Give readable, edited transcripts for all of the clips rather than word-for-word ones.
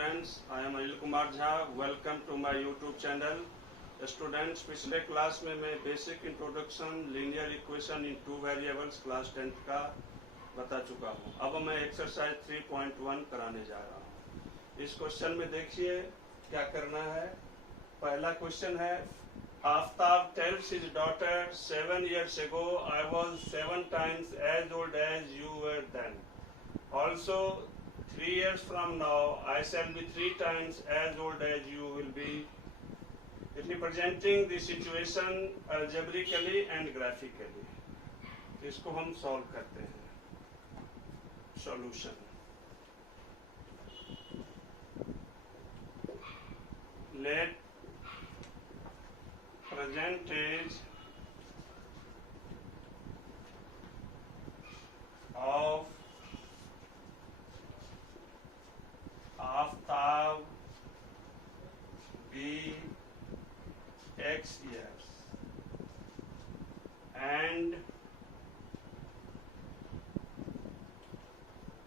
students, I am Anil Kumar Jha. Welcome to my YouTube channel. Students, पिछले class में मैं basic introduction linear equation in two variables class 10 का बता चुका हूँ। अब मैं एक्सरसाइज 3.1 कराने जा रहा हूँ। इस क्वेश्चन में देखिए क्या करना है। पहला क्वेश्चन है, Aftab tells his daughter 7 years ago I was 7 times as old as you were then. Also 3 years from now I shall be 3 times as old as you will be. Representing the situation algebraically and graphically. इसको हम solve करते हैं। Solution, let percentage of Aftab be X years and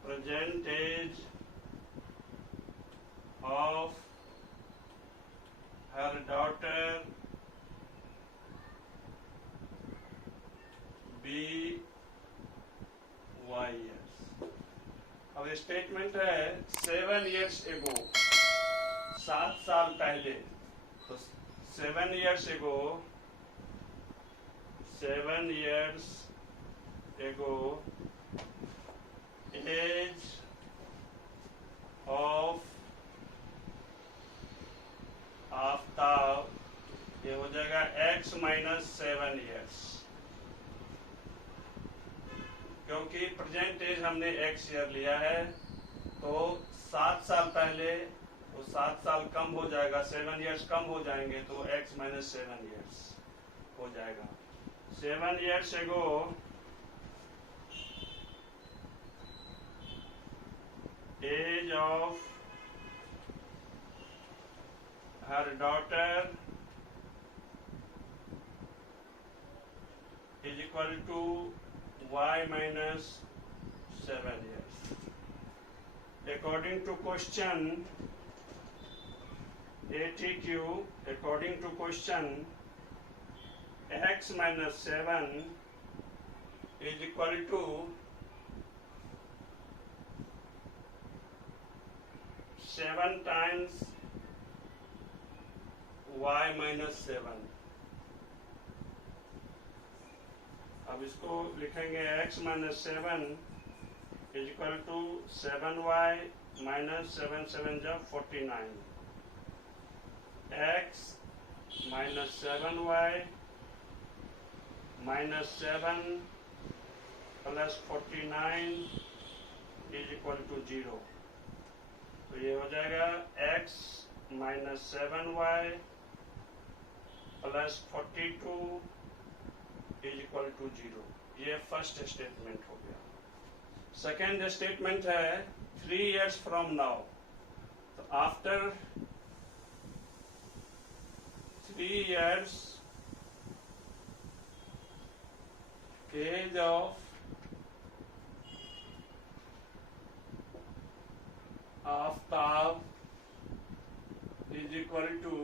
percentage of her daughter be Y years. अब statement है 7 years ago, 7 साल पहले। तो 7 years ago, 7 years ago, age of Aftab, ये हो जाएगा x माइनस 7 years, क्योंकि प्रेजेंट एज हमने x ईयर लिया है। तो 7 साल पहले तो 7 साल कम हो जाएगा, 7 years कम हो जाएंगे तो x माइनस 7 years हो जाएगा। 7 years ago age of her daughter is equal to y minus 7 years. According to question ATQ, according to question, x minus 7 is equal to 7 times y minus 7। अब इसको लिखेंगे x minus 7 is equal to 7y minus 7 7 जब 49, x minus 7y minus 7 plus 49 is equal to 0। तो ये हो जाएगा x minus 7y plus 42 is equal to 0। ये first statement हो गया। सेकेंड स्टेटमेंट है 3 years from now। तो after 3 years age of Aftab is equal to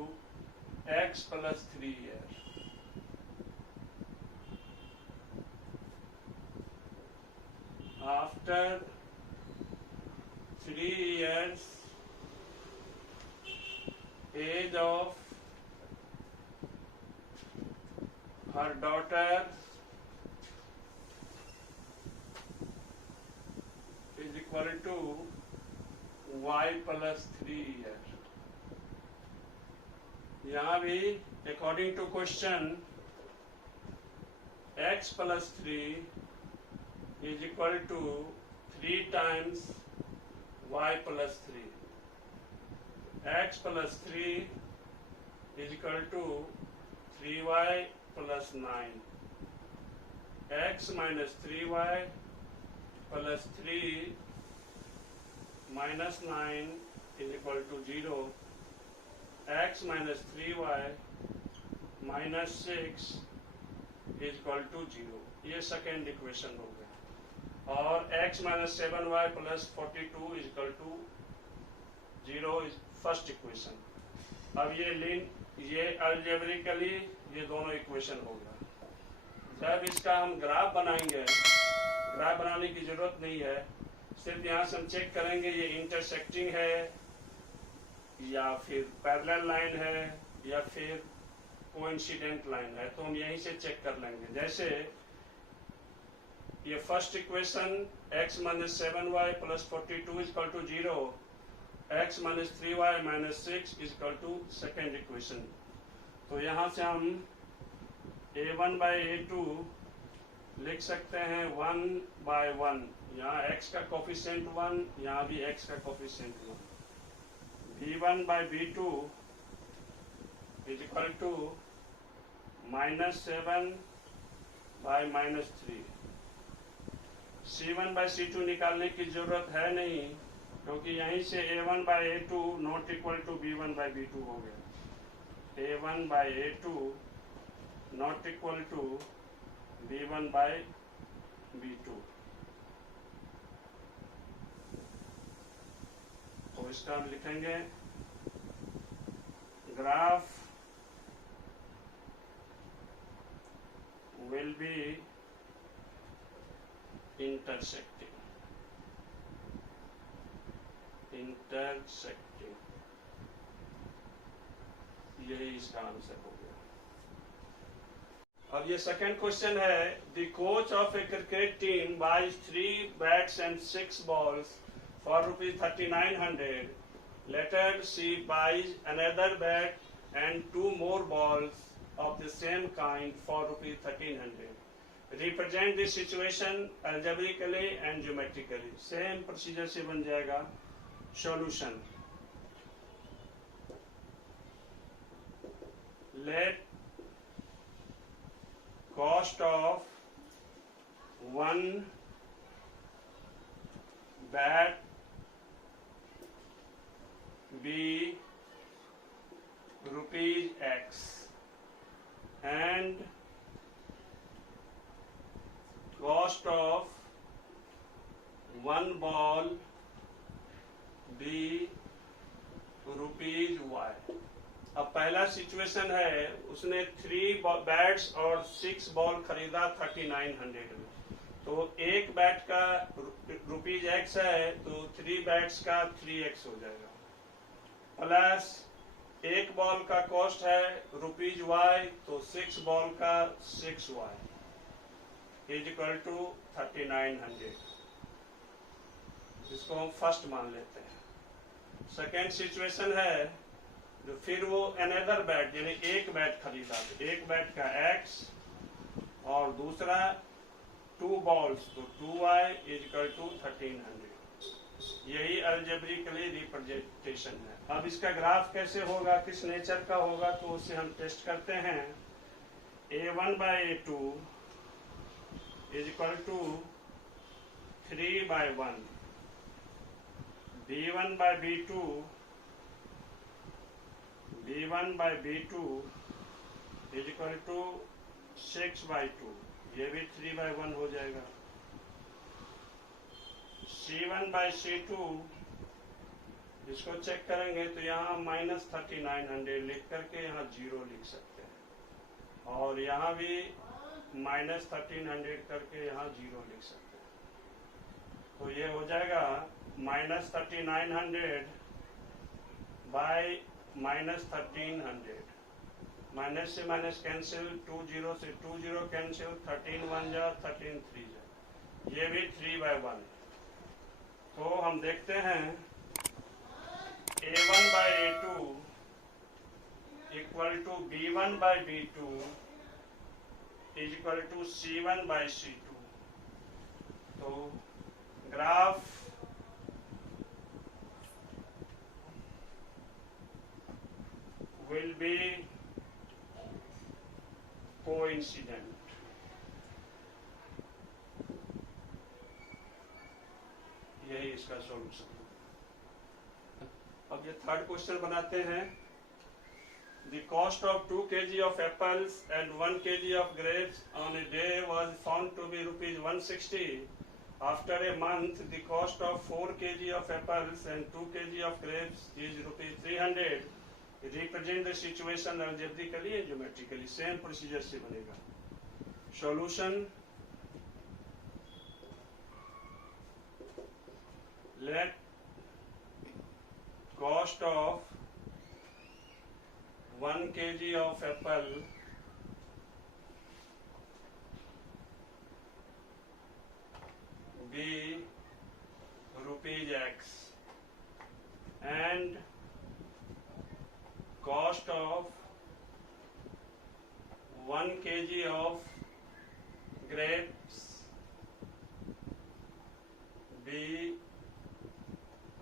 x plus 3 years। After 3 years age of her daughter is equal to y plus 3 years। यहाँ भी according to question x plus 3 is equal to 3 times y plus 3, x plus 3 is equal to 3y plus 9, x minus 3y plus 3 minus 9 is equal to 0, x minus 3y minus 6 is equal to 0। ये second equation हो गया। और x minus 7y plus 42 is equal to 0 is first equation. अब ये algebraically ये दोनों equation हो गया। जब इसका हम ग्राफ बनाएंगे, ग्राफ बनाने की जरूरत नहीं है, सिर्फ यहाँ से हम चेक करेंगे ये इंटरसेक्टिंग है या फिर पैरेलल लाइन है या फिर कोइंसिडेंट लाइन है, तो हम यहीं से चेक कर लेंगे। जैसे ये first equation x - 7y + 42 = 0, x - 3y - 6 = second equation. तो यहाँ से हम a1/a2 लिख सकते हैं 1/1। यहाँ x का कोफिशिएंट 1, यहाँ भी x का कोफिशिएंट 1। b1/b2 = -7/-3। c1/c2 निकालने की जरूरत है नहीं, क्योंकि यहीं से a1/a2 ≠ b1/b2 हो गया। a1/a2 ≠ b1/b2। तो इसका हम लिखेंगे ग्राफ will be intersecting। यही इसका आंसर हो गया। अब ये सेकंड क्वेश्चन है, the coach of A cricket team buys 3 bats and 6 balls for ₹3900. Later she buys another bat and 2 more balls of the same kind for ₹1300. Represent this situation algebraically and geometrically। Same procedure से बन जाएगा। Solution, let cost of one bat be ₹X and cost of one ball be ₹Y। अब पहला situation है, उसने 3 bats और 6 ball खरीदा 3900 में। तो एक बैट का ₹X है, तो 3 बैट्स का 3X हो जाएगा, प्लस एक बॉल का कॉस्ट है ₹Y, तो 6 बॉल का 6Y = 3900। इसको हम फर्स्ट मान लेते हैं। सेकेंड सिचुएशन है, तो फिर वो अनदर बैट, यानी एक बैट खरीदा, तो एक बैट का X और दूसरा 2 बॉल्स, तो 2Y = 1300। यही अलजेब्रिकली रिप्रेजेंटेशन है। अब इसका ग्राफ कैसे होगा, किस नेचर का होगा, तो उसे हम टेस्ट करते हैं। a1/a2 = 3/1, b1/b2 = 6/2, ये भी 3/1 हो जाएगा। c1/c2 इसको चेक करेंगे, तो यहाँ -3900 लिख करके यहाँ 0 लिख सकते हैं, और यहाँ भी -1300 करके यहाँ 0 लिख सकते हैं। तो ये हो जाएगा -3900 बाय -1300। माइनस से माइनस कैंसिल, 2 0 से 2 0 कैंसिल, 13 1 जा 13 3 जा, ये भी 3/1। तो हम देखते हैं a1/a2 = b1/b2 = c1/c2। तो ग्राफ will be coincident। यही इसका सॉल्यूशन। अब ये थर्ड क्वेश्चन बनाते हैं। The cost of 2 kg of apples and 1 kg of grapes on a day was found to be ₹160. After a month, the cost of 4 kg of apples and 2 kg of grapes is rupees 300. Represent the situation algebraically and geometrically. Same procedure से बनेगा. Solution. Let cost of 1 kg of apple be rupees X and cost of 1 kg of grapes be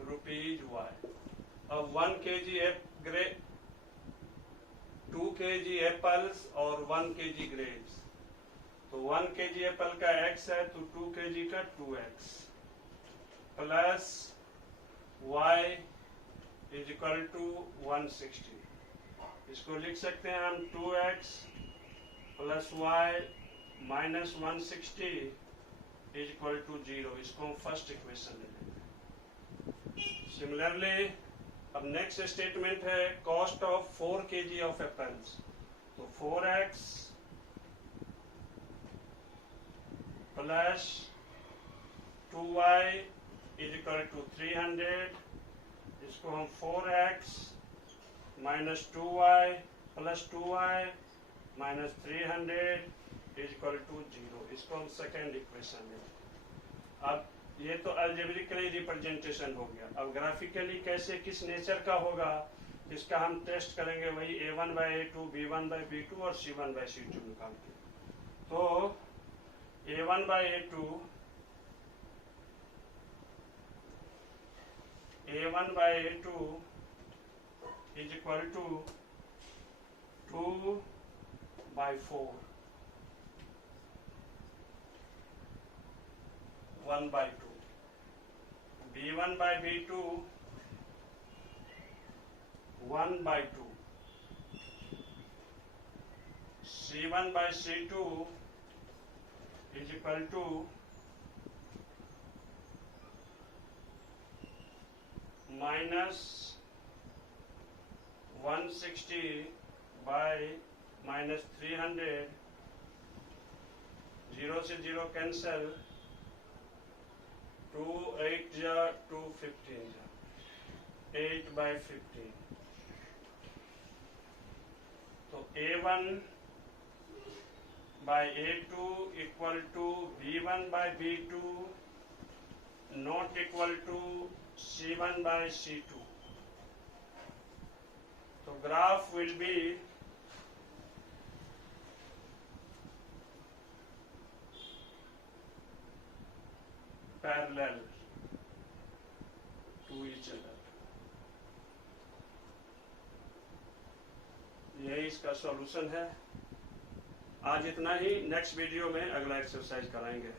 rupees Y. अब 1 kg grape, 2 kg apples और 1 kg grapes. तो 1 kg Apple का x है तो 2 kg का 2x plus y is equal to 160. इसको लिख सकते हैं हम 2x plus y minus 160 is equal to 0. इसको हम फर्स्ट इक्वेशन ले लेंगे. सिमिलरली अब नेक्स्ट स्टेटमेंट है cost of 4 kg of apples. तो 4x plus 2y is equal to 300. इसको हम 4x minus 2y plus 2y minus 300 is equal to 0. इसको हम सेकेंड इक्वेशन में. अब ये तो अलजेब्रिकली रिप्रेजेंटेशन हो गया. अब ग्राफिकली कैसे किस नेचर का होगा इसका हम टेस्ट करेंगे. वही a1/a2 b1/b2 और c1/c2 निकाल के. तो a1/a2 is equal to 2/4 1/2. b1/b2 1/2. c1/c2 is equal to minus 160 by minus 300. 0 से 0 कैंसल. 2 8 जा 2 15 जा 8/15. तो a1 by a2 equal to b1/b2 not equal to c1/c2. So graph will be parallel to each other. यही इसका solution है. आज इतना ही. Next video में अगला एक्सरसाइज कराएंगे.